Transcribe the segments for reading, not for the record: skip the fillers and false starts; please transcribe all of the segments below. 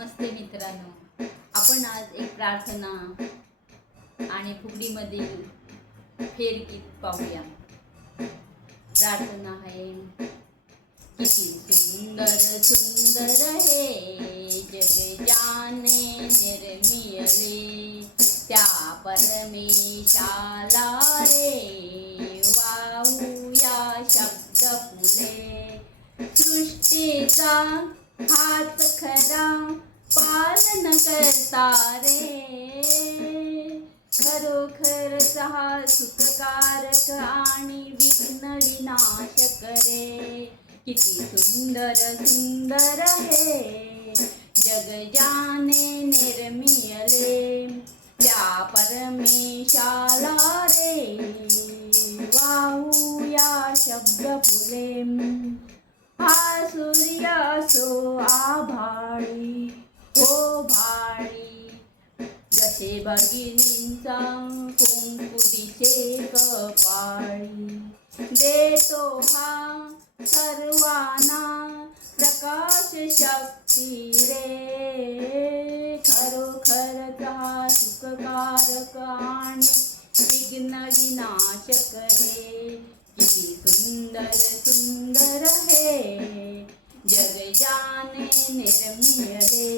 नमस्ते मित्रांनो, आपण आज एक प्रार्थना आणि फुगडीमधील फेरगीत पाहूया. प्रार्थना आहे. किती सुंदर सुंदर हे जग जाने निर्मियले, त्या परमेशाला रे वाहूया शब्द फुले. सृष्टीचा हात खरा पालन करता रे, खरोखरच हा सुखकारक आणि विघ्न विनाशक रे. किती सुंदर सुंदर हे जग जाने निर्मियले, त्या परमेशाला रे वाहूया शब्द फुले. हा सूर्य असो आभाळी हो भाळी, जसे भगिनींचा कुंकू दिसे कपाळी. देतो हा सर्वांना प्रकाश शक्ती रे, खरोखरच हा सुखकारक आणि विघ्न विनाशक रे. किती सुंदर सुंदर हे जग जाने निर्मियले.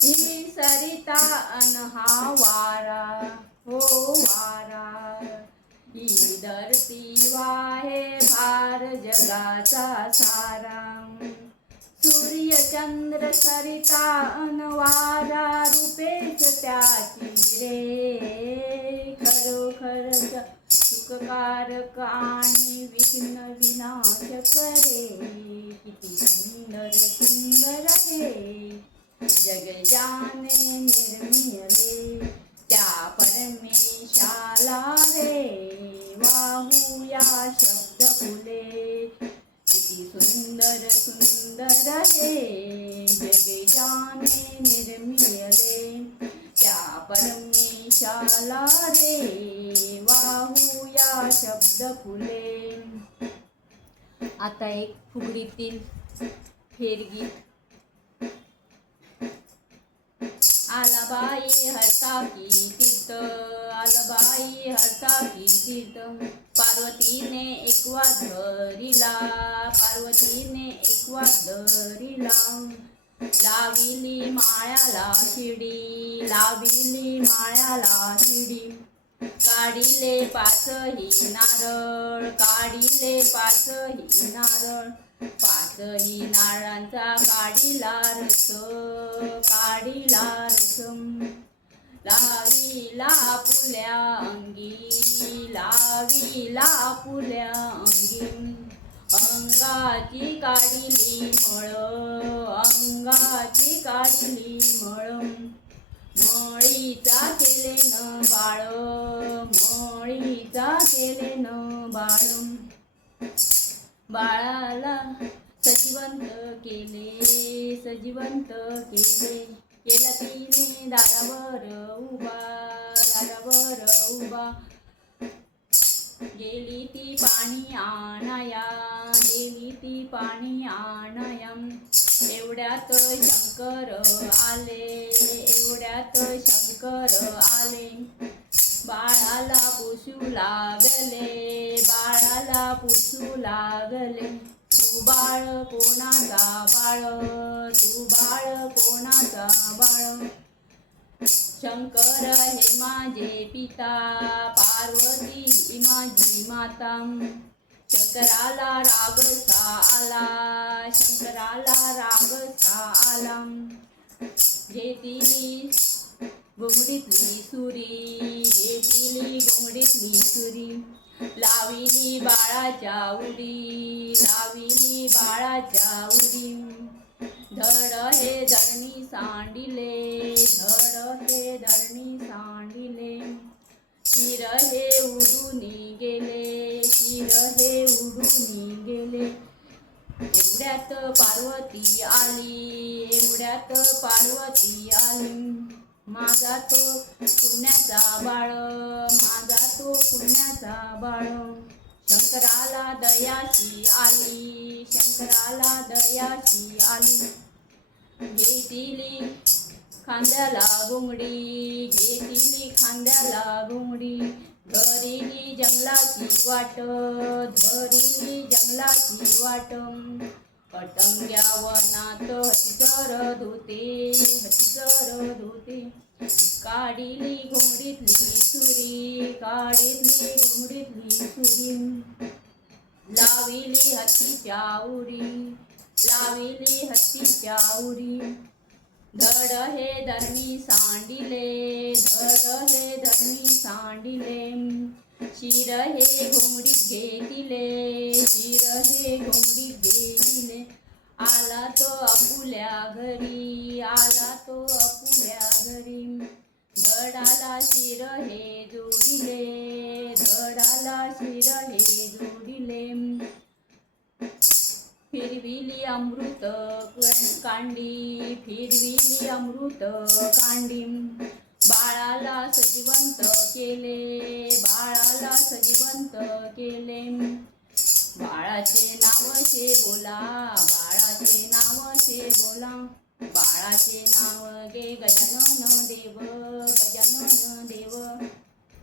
ही सरिता अन हा वारा हो वारा, ही धरती वाहे भार जगाचा सारा. सूर्य चंद्र सरिता अन वारा रूपेच त्याची रे, खरोखरच सुखकारक आणि विघ्न विनाशक रे. किती सुंदर सुंदर हे जग जाने निर्मियले, त्या परमेशाला रे वाहूया शब्द फुले. किती सुंदर सुंदर हे जग जाने निर्मियले, त्या परमेशाला रे वाहूया शब्द फुले. आता एक फुगडीतील फेरगीत. आलाबाई हरताकी तीर्थ, आलाबाई हरताकी तीर्थ. पार्वतीने एकवा धरिला, पार्वतीने एकवा धरिला. लाविली माळ्याला शिडी, लाविली माळ्याला शिडी. काढिले पाचही नारळ, काढिले पाचही नारळ. पाचही नारळांचा काढिला रस, काढिला रस. लाविला फुल्या अंगी, लाविला फुल्या अंगी. अंगाची काढिली मळ, अंगाची काढिली मळ. मळीचा केले न बाळ, मळीचा केले न बाळ. बाळाला सजीवंत केले, सजीवंत केले. केला तिने दारावर उभा, दारावर उभा. गेली ती पाणी आणाया, गेली ती पाणी आणाया. एवढ्यात शंकर आले, एवढ्यात शंकर आले. बाळाला पुसू लागले, बाळाला पुसू लागले. तू बाळ कोणाचा बाळ, तू बाळ कोणाचा बाळ. शंकर हे माझे पिता, पार्वती ही माझी माता. शंकराला राग सा आला, शंकराला राग सा आला. घेतली घोंगडीतली सुरी, घेतली घोंगडीतली सुरी. लाविली बाळाच्या उडी, लाविली बाळाच्या उडी. धड हे धरणी सांडिले, धड हे धरणी सांडिले. शिर हे उडून गेले, शिर हे उडून गेले. एवढ्यात पार्वती आली, एवढ्यात पार्वती आली. माझा तो पुण्याचा बाळ, माझा तो पुण्याचा बाळ. शंकराला दयाची आली, शंकराला दयाची आली. घेतिली खांद्याला घोंगडी, घेतिली खांद्याला घोंगडी. धरिली जंगलाची वाट, धरिली जंगलाची वाट. पतंग्या वनात हत्ती चरत होते, हत्ती चरत होते. काढिली घोंगडीतली सुरी, काढिली घोंगडीतली सुरी. लाविली हत्तीच्या उरी, लाविली हत्तीच्या उरी. धड हे धरणी सांडिले, धड हे धरणी सांडिले. शिर हे घोंगडीत घेतिले, शिर हे घोंगडीत घेतिले. आला तो आपुल्या घरी, आला तो आपुल्या घरी. धडाला शिर हे जोडिले, धडाला शिर हे जोडिले. फिरविली अमृत कांडी, फिरविली अमृत कांडी. बाळाला सजीवंत केले, बाळाला सजीवंत केले. बाळाचे नाव शे बोला, बाळाचे नाव शे बोला. बाळाचे नाव गे गजानन देव, गजानन देव.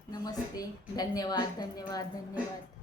नमस्ते. धन्यवाद धन्यवाद धन्यवाद.